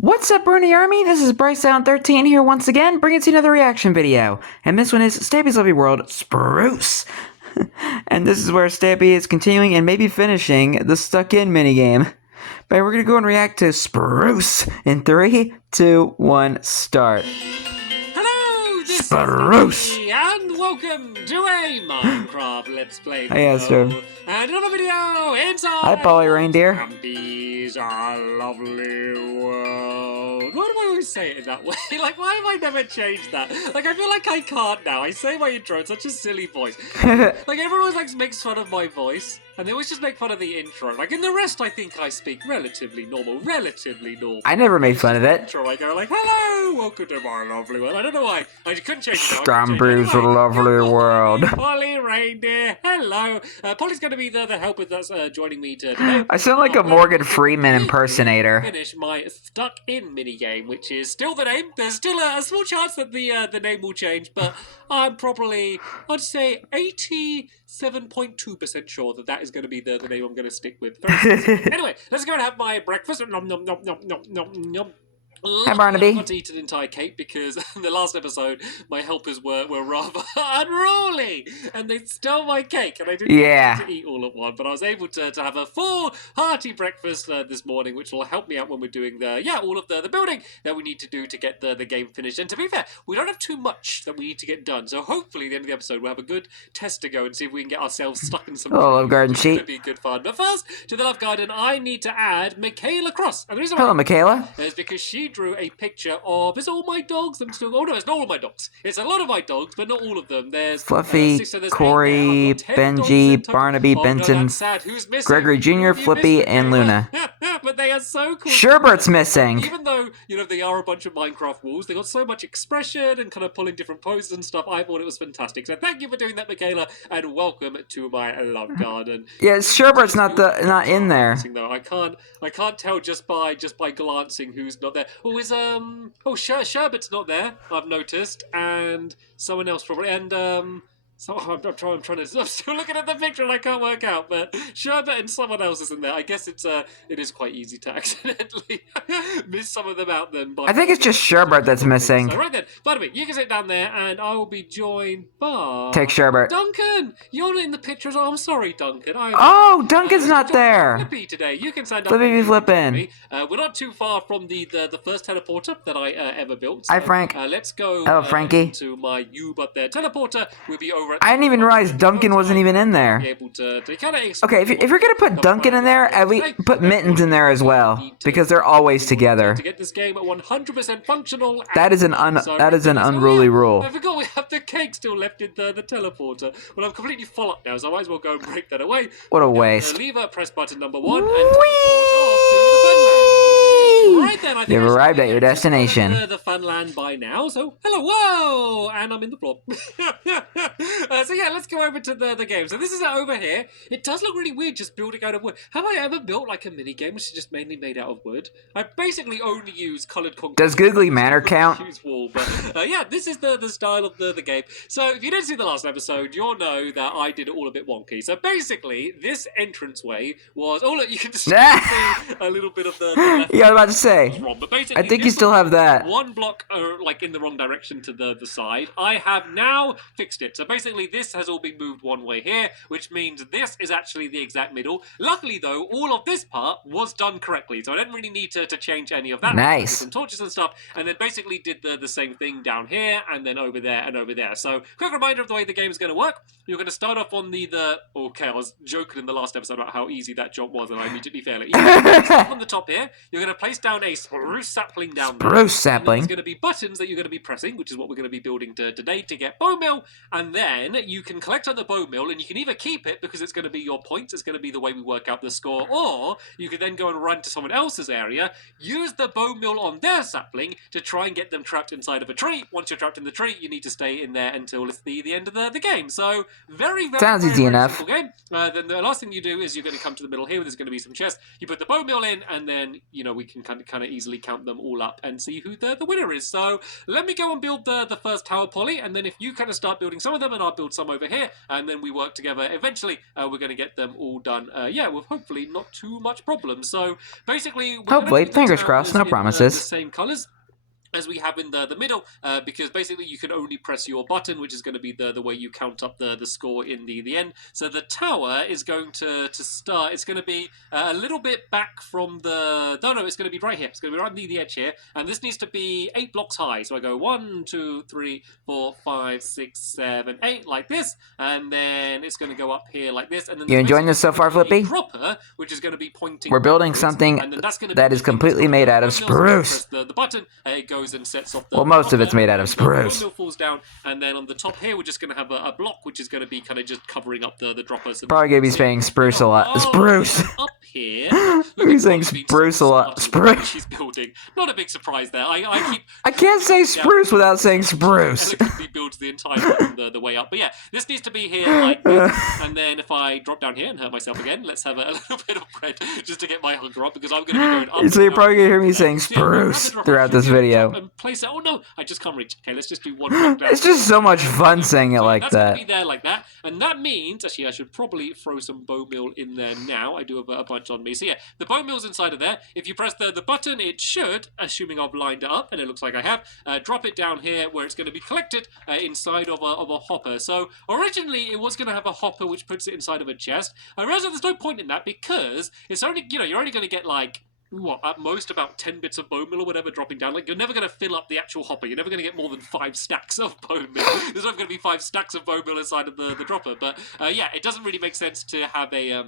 What's up, Brony Army? This is BryceAllen13 here once again, bringing to you another reaction video. And this one is Stampy's Lovely World Spruce. And this is where Stampy is continuing and maybe finishing the Stuck-In minigame. But we're going to go and react to Spruce in 3, 2, 1, start. Hello, this Spruce! is Stampy, and welcome to a Minecraft Let's Play Hi, video. Astro. And another video inside Hi, Polly Reindeer. Stampy's Lovely World. Why do I always say it in that way? Like, why have I never changed that? Like, I feel like I can't now. I say my intro in such a silly voice. Like, everyone always like makes fun of my voice. And they always just make fun of the intro. Like, in the rest, I think I speak relatively normal. I never made fun of it. Intro, I go like, hello, welcome to my lovely world. I don't know why. I couldn't change it. Stampy's Lovely World. Polly Reindeer, hello. Polly's going to be the helper that's joining me today. I sound like a Morgan Freeman impersonator. Finish my Stuck-In minigame, which is still the name. There's still a small chance that the name will change, but I'm probably, I'd say 87.2% sure that is going to be the name I'm going to stick with. Anyway, let's go and have my breakfast. Nom nom nom nom nom nom nom. Hi, Barnaby. I got to eat an entire cake because in the last episode my helpers were rather unruly and they stole my cake and I didn't get to eat all at one, but I was able to have a full hearty breakfast this morning, which will help me out when we're doing all of the building that we need to do to get the game finished. And to be fair, we don't have too much that we need to get done, so hopefully at the end of the episode we'll have a good test to go and see if we can get ourselves stuck in some Love Garden sheet. It's going to be good fun. But first, to the Love Garden, I need to add Michaela Cross. And the reason Hello, Michaela. is because she drew a picture of, is it all my dogs? Oh no, it's not all my dogs. It's a lot of my dogs, but not all of them. There's Fluffy, there's Corey, Benji, Barnaby, Benton, Gregory Jr., Flippy, and Luna. But they are so cool. Sherbert's missing. Even though, you know, they are a bunch of Minecraft walls, they got so much expression and kind of pulling different poses and stuff. I thought it was fantastic. So thank you for doing that, Michaela, and welcome to my Love Garden. Yeah, Sherbert's not in there. Though. I can't tell just by glancing who's not there. Oh, is Sherbert's not there, I've noticed, and someone else probably, and so I'm still looking at the picture and I can't work out, but Sherbet and someone else isn't there. I guess it is quite easy to accidentally miss some of them out then. I think it's just Sherbert that's missing. So right then, by the way, you can sit down there and I will be joined by... Take Sherbert. Duncan! You're not in the picture as well. I'm sorry, Duncan. Oh, Duncan's not there! Flippy today. You can stand up. Flippy be flippin'. We're not too far from the first teleporter that I ever built. So, hi, Frank. Let's go Frankie. to my U-But there teleporter. We'll be over I didn't even realize Duncan wasn't even in there. Okay, if you're gonna put Duncan in there, at least put Mittens in there as well, because they're always together. To get this game at 100% functional. That is an unruly rule. I forgot we have the cake still left in the teleporter. Well, I'm completely full up now, so I might as well go and break that away. What a waste. Lever, press button number 1, and teleport off to the Funland. Right then, I think you've arrived at your destination. The Funland by now, so hello, whoa, and I'm in the plot. So yeah, let's go over to the game. So this is over here. It does look really weird just building out of wood. Have I ever built like a mini game which is just mainly made out of wood? I basically only use coloured concrete. Does Googly Manor count? Wall, but yeah, this is the style of the game. So if you didn't see the last episode, you'll know that I did it all a bit wonky. So basically, this entranceway was... Oh look, you can just see a little bit of the left. Yeah, I was about to say. Wrong, but basically, I think you still have that. One block, like in the wrong direction to the side. I have now fixed it. So basically, this has all been moved one way here, which means this is actually the exact middle. Luckily, though, all of this part was done correctly, so I didn't really need to change any of that. Nice. Some torches and stuff, and then basically did the same thing down here, and then over there, and over there. So, quick reminder of the way the game is going to work. You're going to start off on okay, I was joking in the last episode about how easy that job was, and I immediately fail it. Start on the top here. You're going to place down a spruce sapling down there. Spruce sapling. There's going to be buttons that you're going to be pressing, which is what we're going to be building today to get bone meal, and then you can collect on the bone meal, and you can either keep it because it's going to be your points, it's going to be the way we work out the score, or you can then go and run to someone else's area, use the bone meal on their sapling to try and get them trapped inside of a tree. Once you're trapped in the tree, you need to stay in there until it's the end of the game. So, very sounds easy enough. Simple game. Then the last thing you do is you're going to come to the middle here where there's going to be some chests. You put the bone meal in, and then, you know, we can kind of easily easily count them all up and see who the winner is. So let me go and build the first tower, Polly, and then if you kind of start building some of them and I'll build some over here, and then we work together. Eventually, we're going to get them all done, with hopefully not too much problem. So basically, hopefully, fingers crossed, no promises. The same colours as we have in the middle, because basically you can only press your button, which is going to be the way you count up the score in the end. So the tower is going to start, it's going to be a little bit back from the, no, it's going to be right here. It's going to be right near the edge here, and this needs to be 8 blocks high. So I go 1, 2, 3, 4, 5, 6, 7, 8, like this, and then it's going to go up here like this. And then you enjoying this so far, Flippy? Dropper, which is going to be pointing. We're building something that is completely made out of spruce. The button, it goes and sets off the well, most of it's made out of spruce. The falls down, and then on the top here, we're just going to have a block, which is going to be kind of just covering up the dropper. So probably going to be saying spruce a lot. Spruce! Up here. He's saying spruce a lot. Spruce. She's building. Not a big surprise there. I can't say spruce without saying spruce. Elegantly builds the entire thing the way up. But yeah, this needs to be here like this. And then if I drop down here and hurt myself again, let's have a little bit of bread just to get my hunger up, because I'm going to be going up. So you're probably going to hear me saying spruce throughout this video. And place it. Oh no, I just can't reach. Okay, let's just do one block down. It's just so much fun saying it like that's that. That's going to be there like that. And that means, actually, I should probably throw some bone meal in there now. I do have a bunch on me. So yeah, the bone meal's inside of there. If you press the button, it should, assuming I've lined it up, and it looks like I have, drop it down here where it's going to be collected inside of a hopper. So originally it was going to have a hopper which puts it inside of a chest. I realize there's no point in that, because it's only, you're only going to get like, what, at most about 10 bits of bone meal or whatever dropping down. Like, you're never going to fill up the actual hopper. You're never going to get more than 5 stacks of bone meal. There's never going to be 5 stacks of bone meal inside of the dropper. But yeah, it doesn't really make sense to have a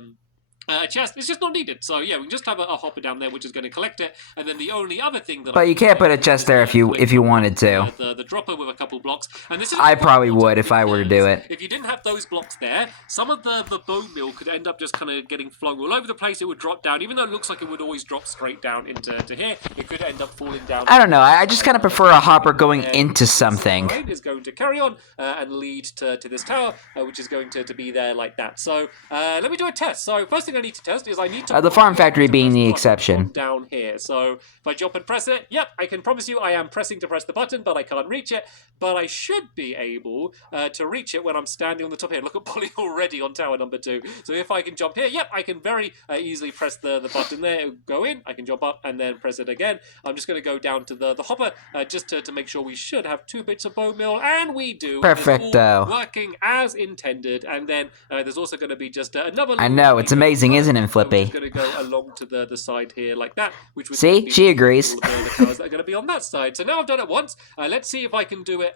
chest. It's just not needed. So yeah, we can just have a hopper down there which is going to collect it, and then the only other thing that but you can't put a chest there if you wanted to. The dropper with a couple blocks, and this is I probably would if I were to do it. If you didn't have those blocks there, some of the bone meal could end up just kind of getting flung all over the place. It would drop down, even though it looks like it would always drop straight down into here. It could end up falling down. I don't know. I just kind of prefer a hopper going into something. Is going to carry on and lead to this tower, which is going to be there like that. So let me do a test. So first thing I need to test is I need to the farm factory being the exception. Down here. So if I jump and press it, yep, I can promise you I am pressing to press the button, but I can't reach it. But I should be able to reach it when I'm standing on the top here. Look at Polly already on tower number 2. So if I can jump here, yep, I can very easily press the button there. It'll go in, I can jump up and then press it again. I'm just going to go down to the hopper just to make sure we should have 2 bits of bone meal, and we do. Perfecto. Working as intended. And then there's also going to be just another. I know, it's amazing, isn't it, Flippy? Going to go along to the side here like that, which would see, she agrees. The towers that are going to be on that side. So now I've done it once. Let's see if I can do it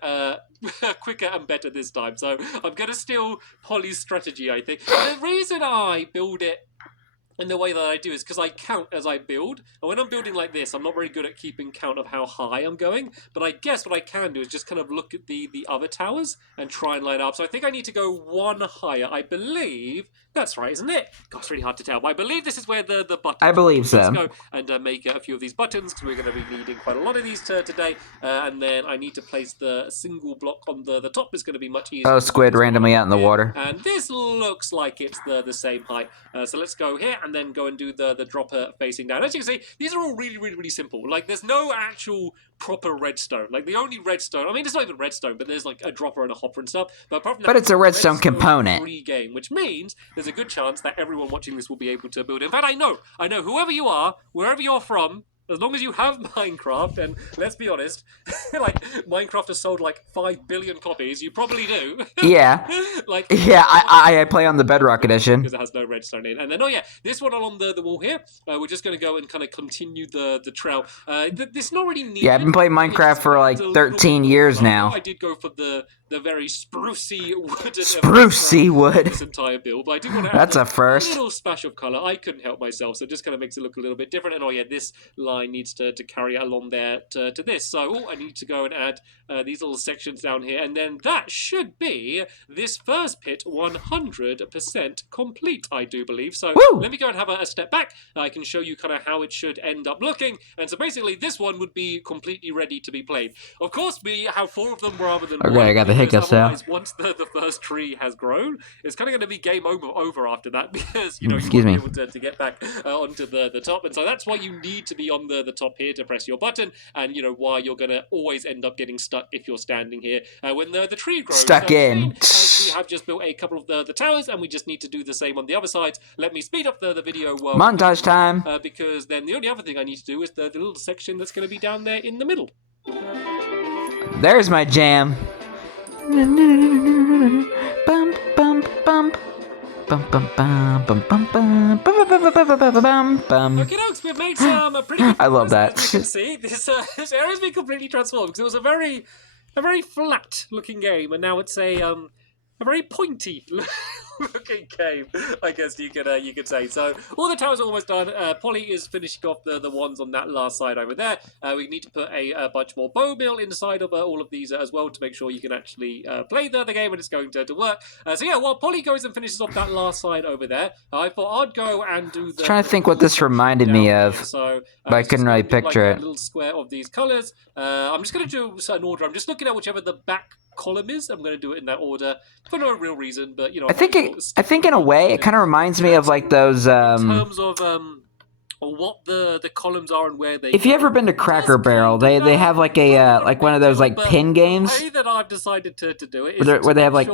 quicker and better this time. So I'm going to steal Polly's strategy, I think. The reason I build it in the way that I do is because I count as I build. And when I'm building like this, I'm not very good at keeping count of how high I'm going. But I guess what I can do is just kind of look at the other towers and try and line up. So I think I need to go 1 higher. I believe that's right, isn't it? God, it's really hard to tell. But I believe this is where the button. I believe so. Let's go and make a few of these buttons, because we're going to be needing quite a lot of these today. And then I need to place the single block on the top. Is going to be much easier. Oh, squid randomly out in the water. And this looks like it's the same height. So let's go here and then go and do the dropper facing down. As you can see, these are all really simple. Like, there's no actual proper redstone. Like, the only redstone, I mean, it's not even redstone, but there's like a dropper and a hopper and stuff. But apart from that, but it's a redstone component. Free game, which means there's a good chance that everyone watching this will be able to build it. In fact, I know whoever you are, wherever you're from, as long as you have Minecraft, and let's be honest, like, Minecraft has sold like 5 billion copies, you probably do. Yeah. Like, yeah, I play on the Bedrock edition. Because it has no redstone in. And then, oh yeah, this one along the wall here, we're just going to go and kind of continue the trail. This not really needed. Yeah, I've been playing Minecraft for like 13 years now. I did go for the very sprucey wood. Sprucey wood. This entire build, but I do want to That's add a first. A little splash of colour. I couldn't help myself, so it just kind of makes it look a little bit different. And oh yeah, this line needs to carry along there to this. So I need to go and add these little sections down here, and then that should be this first pit 100% complete, I do believe. So woo! Let me go and have a step back. I can show you kind of how it should end up looking. And so basically, this one would be completely ready to be played. Of course, we have 4 of them rather than 1. Okay, I got the hiccups now. Once the first tree has grown, it's kind of going to be game over after that, because you know Excuse you me. won't be able to get back onto the top, and so that's why you need to be on from the top here to press your button, and you know why you're going to always end up getting stuck if you're standing here when the tree grows. Stuck in. We have just built a couple of the towers, and we just need to do the same on the other sides. Let me speed up the video. Montage time. Because then the only other thing I need to do is the little section that's going to be down there in the middle. There's my jam. Bump, bump, bump. Bum, bum, bum, bum, bum, bum, bum, bum. Okay, folks, we've made some pretty good I love that. As you can see, this area's been completely transformed because it was a very flat-looking game, and now it's a very pointy looking game, I guess you could say. So all the towers are almost done. Polly is finishing off the ones on that last side over there. We need to put a bunch more bow mill inside of all of these as well to make sure you can actually play the game and it's going to work. So yeah, while Polly goes and finishes off that last side over there, I thought I'd go and do the... Trying to think what this reminded me of, so, but I couldn't really picture it. A little square of these colours. I'm just going to do a certain order. I'm just looking at whichever the back column is. I'm going to do it in that order for no real reason, but you know. I think in a way it kind of reminds me of like those. In terms of what the columns are and where they. If you ever been to Cracker Barrel, they have like a like one of those like pin games. The way that I've decided to do it is where they have like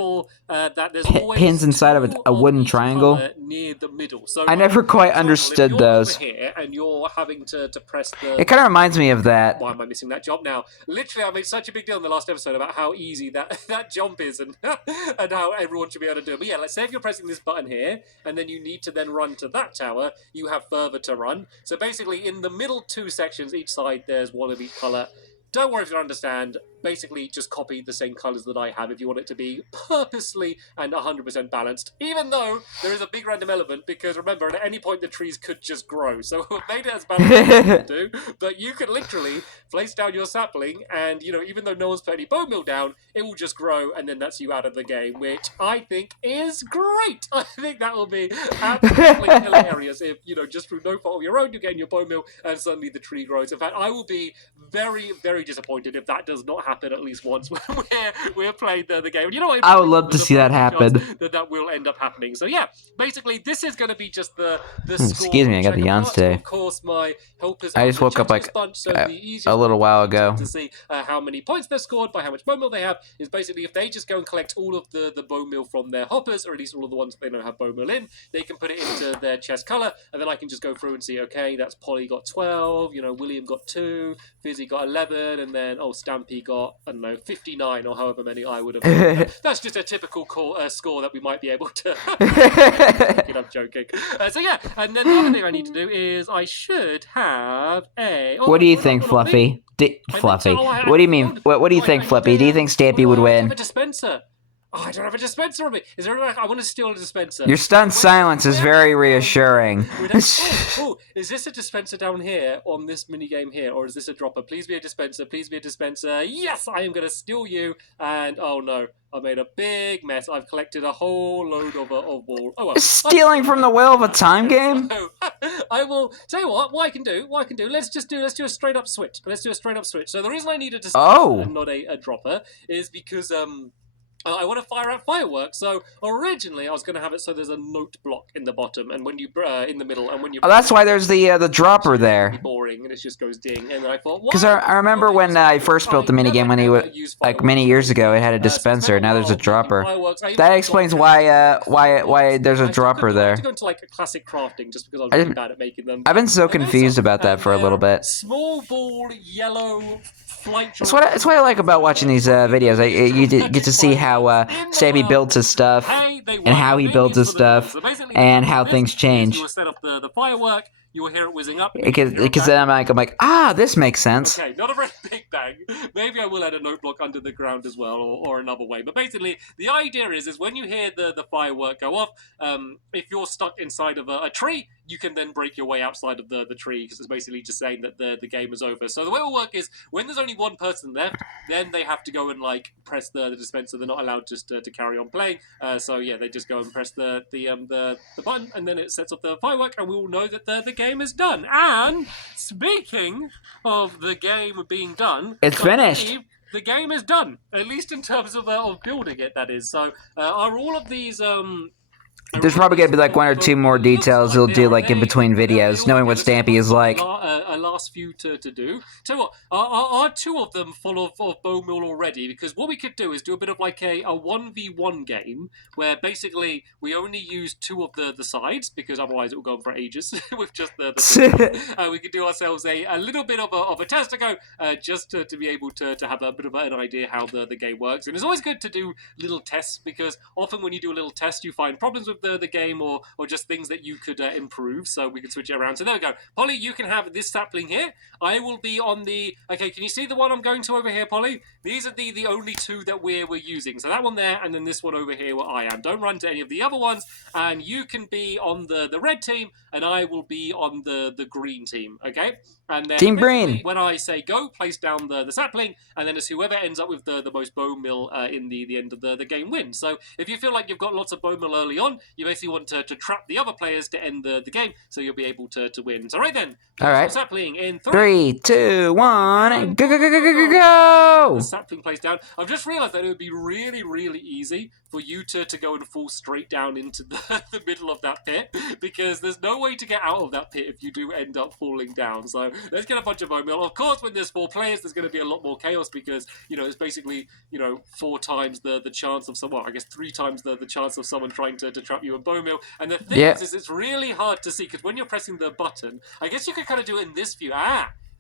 that there's pins inside of a wooden triangle near the middle. So I never quite understood those. Here and you're having to press the. It kind of reminds me of that. Why am I missing that jump now? Literally, I made such a big deal in the last episode about how easy that jump is and and how everyone should be able to do it. But yeah, let's say if you're pressing this button here and then you need to then run to that tower, you have further to run. So basically, in the middle two sections, each side, there's one of each colour. Don't worry if you don't understand. Basically, just copy the same colours that I have if you want it to be purposely and 100% balanced. Even though there is a big random element, because remember, at any point the trees could just grow. So we've made it as balanced as you can do. But you could literally place down your sapling, and you know, even though no one's put any bone meal down, it will just grow, and then that's you out of the game, which I think is great. I think that will be absolutely hilarious if, you know, just through no fault of your own, you're getting your bone meal, and suddenly the tree grows. In fact, I will be very, very disappointed if that does not happen at least once when we're playing the game. And you know what? I would love to see that happen. That will end up happening. So yeah, basically this is going to be just the score. Excuse me, I got the yawns today. Of course, my helpers. I just woke up like a little while ago. To see how many points they've scored by how much bone meal they have is basically if they just go and collect all of the bone meal from their hoppers, or at least all of the ones that they don't have bone meal in, they can put it into their chest color, and then I can just go through and see. Okay, that's Polly got 12. You know, William got 2. Fizzy got 11, and then Stampy got, I don't know, 59 or however many I would have. That's just a typical score that we might be able to. I'm joking. So yeah, and then the other thing I need to do is I should have a. What do you think, Fluffy? Fluffy. What do you mean? What do you think, Flippy? Do you think Stampy would win? I have a dispenser. Oh, I don't have a dispenser on me. Is there? I want to steal a dispenser. Your stunned silence is very reassuring. Oh, is this a dispenser down here on this mini game here, or is this a dropper? Please be a dispenser. Please be a dispenser. Yes, I am going to steal you. And oh no, I made a big mess. I've collected a whole load of ball. Oh well. Stealing from the wheel of a time game. So, I will tell you what I can do. Let's do a straight up switch. Let's do a straight up switch. So the reason I need a dispenser and not a dropper is because I want to fire out fireworks. So originally I was going to have it so there's a note block in the bottom, and when you in the middle, and when you. Oh, that's why there's the dropper there. Boring, and it just goes ding. And then I thought, because I remember when I first built the minigame when like many years ago, it had a dispenser. Now there's a dropper. That explains why there's a dropper there. I have to go into like a classic crafting just because I'm really bad at making them. I've been so confused about that for a little bit. Small ball yellow. That's what I like about watching these videos. You get to see how Stampy builds his stuff, and how he builds his stuff, and how things change. You will set up the firework. You will hear it whizzing up. Because then I'm like, this makes sense. Okay, not a very big bang. Maybe I will add a note block under the ground as well, or another way. But basically, the idea is when you hear the firework go off, if you're stuck inside of a tree, you can then break your way outside of the tree, because it's basically just saying that the game is over. So the way it will work is when there's only one person left, then they have to go and like press the dispenser. They're not allowed just to carry on playing. So yeah, they just go and press the button, and then it sets up the firework, and we will know that the game is done. And speaking of the game being done, it's finished. The game is done, at least in terms of building it. That is. So are all of these There's probably gonna be like one or two more details he'll do like in between videos, knowing what Stampy is like. A last few to do. Tell you what, are two of them full of bone meal already? Because what we could do is do a bit of like a 1v1 game where basically we only use two of the sides, because otherwise it will go on for ages with just the we could do ourselves a little bit of a test to go, just to be able to have a bit of an idea how the game works. And it's always good to do little tests, because often when you do a little test you find problems with the game or just things that you could improve, so we could switch it around. So there we go. Polly, you can have this sapling here. I will be on the... Okay, can you see the one I'm going to over here, Polly? These are the only two that we're using. So that one there, and then this one over here where I am. Don't run to any of the other ones, and you can be on the red team, and I will be on the green team, okay? And then Team Green. When I say go, place down the sapling, and then it's whoever ends up with the most bone meal in the end of the game wins. So if you feel like you've got lots of bone meal early on, you basically want to trap the other players to end the game, so you'll be able to win. So right then, alright. Sapling in 3, 2, 1, go, go, go, go, go, go! The sapling placed down. I've just realised that it would be really, really easy for you to go and fall straight down into the middle of that pit, because there's no way to get out of that pit if you do end up falling down. So let's get a bunch of bone meal. Of course, when there's 4 players, there's going to be a lot more chaos, because, you know, it's basically, you know, 4 times the chance of someone, I guess 3 times the chance of someone trying to trap you in bone meal. And the thing is it's really hard to see, because when you're pressing the button, I guess you could kind of do it in this view.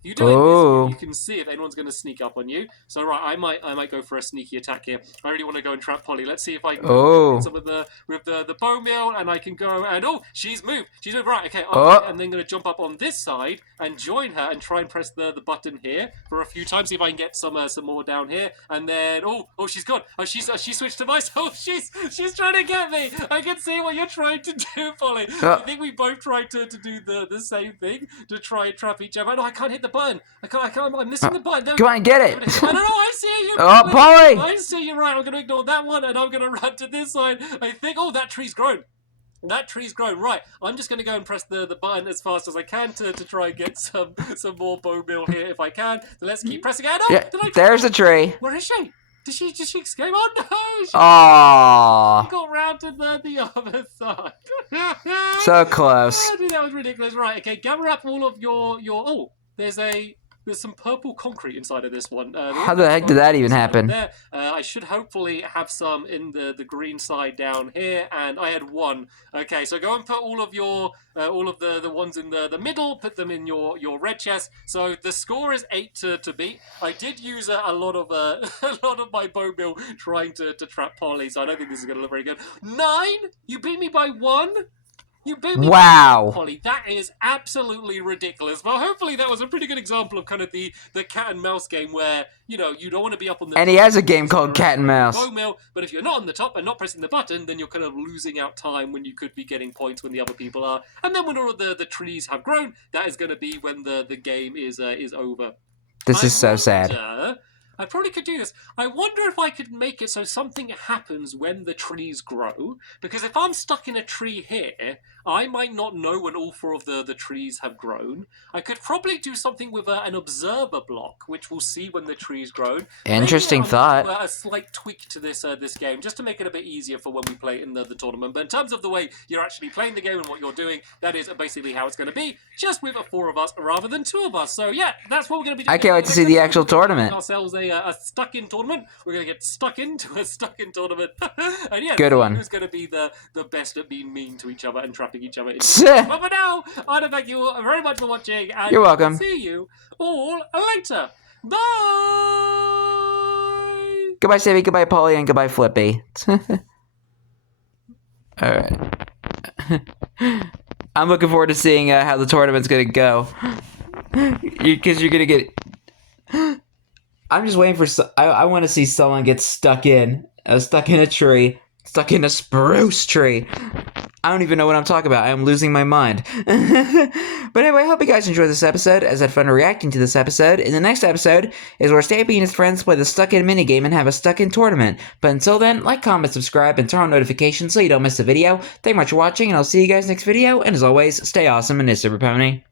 You do it this way, you can see if anyone's going to sneak up on you. So right, I might go for a sneaky attack here. I really want to go and trap Polly. Let's see if I can get some of the bone meal, and I can go and she's moved. She's moved. Right, okay. I'm then going to jump up on this side and join her and try and press the button here for a few times. See if I can get some more down here. And then she's gone. She switched to my side. She's trying to get me. I can see what you're trying to do, Polly. I think we both tried to do the same thing, to try and trap each other. No, I can't hit the button. I can't. I'm missing the button. Come on, get it. I don't know. I see you. Oh, Polly. I see you. Right. I'm going to ignore that one, and I'm going to run to this side. I think. Oh, that tree's grown. That tree's grown. Right. I'm just going to go and press the button as fast as I can to try and get some more bone meal here if I can. So let's keep pressing it. Yeah, there's the tree. Where is she? Did she escape? Oh no! She got round to the other side. So close. Oh, dude, that was ridiculous. Right. Okay. Gather up all of your. There's some purple concrete inside of this one. How the heck did that even happen? There. I should hopefully have some in the green side down here, and I had 1. Okay, so go and put all of the ones in the middle. Put them in your red chest. So the score is 8 to beat. I did use a lot of my bone meal trying to trap Polly, so I don't think this is going to look very good. 9? You beat me by 1. You beat me, Polly. That is absolutely ridiculous. But hopefully that was a pretty good example of kind of the cat and mouse game where, you know, you don't want to be up on the And he has a game called Cat and Mouse. But if you're not on the top and not pressing the button, then you're kind of losing out time when you could be getting points when the other people are. And then when all of the trees have grown, that is going to be when the game is over. This is so sad. I probably could do this. I wonder if I could make it so something happens when the trees grow. Because if I'm stuck in a tree here, I might not know when all 4 of the trees have grown. I could probably do something with an observer block, which will see when the tree's grown. Interesting thought. A slight tweak to this game, just to make it a bit easier for when we play it in the tournament. But in terms of the way you're actually playing the game and what you're doing, that is basically how it's going to be, just with 4 of us rather than 2 of us. So yeah, that's what we're going to be doing. I can't wait to see the actual tournament. Ourselves a stuck-in tournament. We're going to get stuck into a stuck-in tournament. And yeah, good one. Who's going to be the best at being mean to each other and trapping each other? But for now, I want to thank you very much for watching. And you're welcome. See you all later. Bye. Goodbye, Savvy. Goodbye, Polly, and goodbye, Flippy. All right. I'm looking forward to seeing how the tournament's gonna go. Because you're gonna get. I'm just waiting for. I want to see someone get stuck in a tree, stuck in a spruce tree. I don't even know what I'm talking about. I am losing my mind. But anyway, I hope you guys enjoyed this episode, as I had fun reacting to this episode. In the next episode is where Stampy and his friends play the stuck-in minigame and have a stuck-in tournament. But until then, like, comment, subscribe, and turn on notifications so you don't miss a video. Thank you much for watching, and I'll see you guys next video. And as always, stay awesome and this Super Pony.